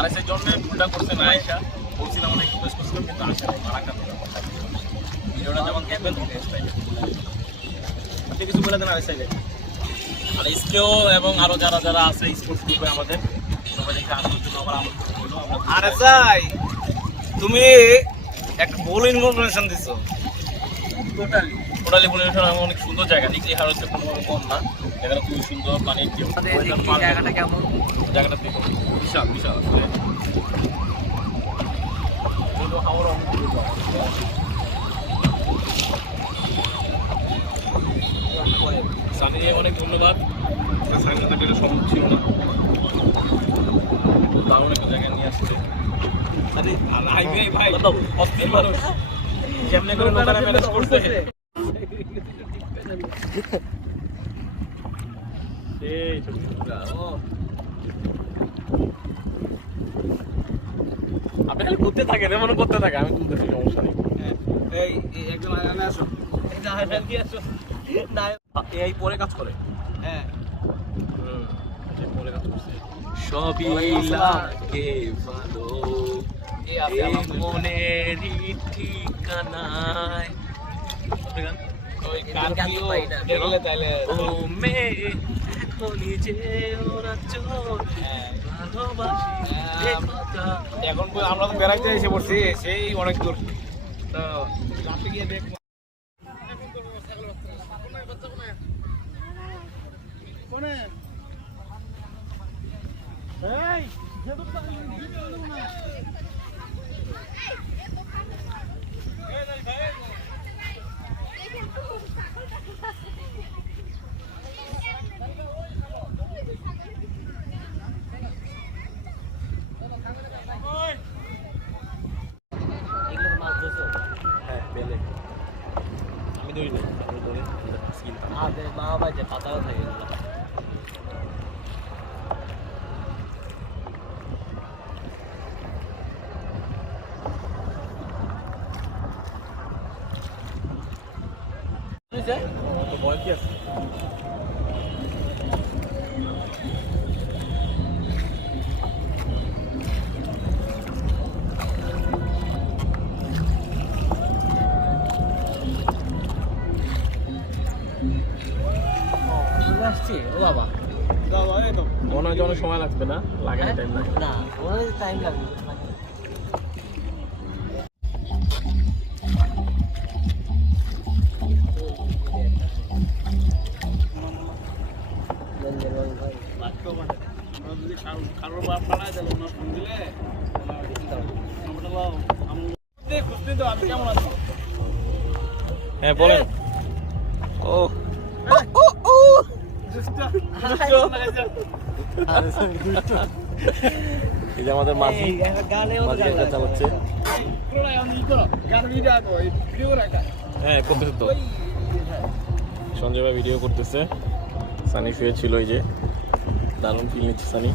আড়াইশের জন্য ভুলটা করছে না আয়সা, বলছিলাম অনেক রিকোয়েস্ট করছিলাম কিন্তু আসে নাই, মারাকা ভিডিওটা যেমন দেখবেন আপনি কিছু বলে দেন আড়াইশাইলে। আর স্কেও এবং আরো যারা যারা আছে স্পোর্টস গ্রুপে আমাদের সবাই দেখে আসার জন্য আবার আমন্ত্রণ করলো। আরে যাই তুমি একটা ভুল ইনফরমেশন দিছো। টোটালি বলে অনেক সুন্দর জায়গা, দেখলে আর হচ্ছে কোনো কম না, জায়গাটা খুবই সুন্দর, পানির ঢেউ, জায়গাটা কেমন? জায়গাটা দেখো বিশাল বিশাল আসলে। সানি অনেক ধন্যবাদ, সানি না থাকলে সম্ভব ছিল না, দারুণ একটা জায়গায় নিয়ে আসছে। আরে হাইওয়ে ভাই অস্থির মানুষ কেমনে করে নৌকাটা ম্যানেজ করছে। আপনি খালি ঘুরতে থাকেন, এমন করতে থাকে, আমি তুলতেছি, সমস্যা নেই। এই একদম আগে আসো, এই পরে কাজ করে, হ্যাঁ পরে কাজ করছে। সবই লাগে ভালো এই মনেরই ঠিকানায়। ও মেয়ে নিজে ওরা এখন আমরা তো বেড়াইতে এসে পড়ছি, সেই অনেক দূর তো রাতে গিয়ে দেখবো। হ্যাঁ পেলে আমি ধরি না, আমি ধরে বাবা যে পাতা থাকে ভয় কি আছে? আসছি ও বাবা মনে হয় যে অনেক সময় লাগবে না, লাগে না, টাইম লাগে না, ওর টাইম লাগবে। হ্যাঁ বলেন। ও এই যে আমাদের মাঝি একটা চালাচ্ছে, হ্যাঁ করতেছে তো, সঞ্জয় ভাই ভিডিও করতেছে, সানি শুয়ে ছিল, এই যে দারুণ ফিল নিচ্ছে সানি।